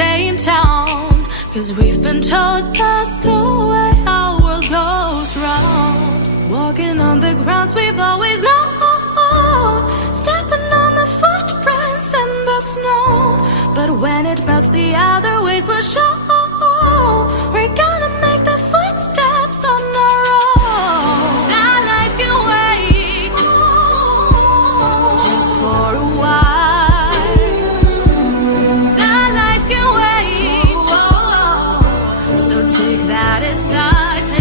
same town, 'cause we've been told that's the way our world goes round. Walking on the grounds we've always known, stepping on the footprints in the snow. But when it melts, the other ways will show. We're gonna make the footsteps on our own. That life can wait just for a while. That life can wait, so take that aside.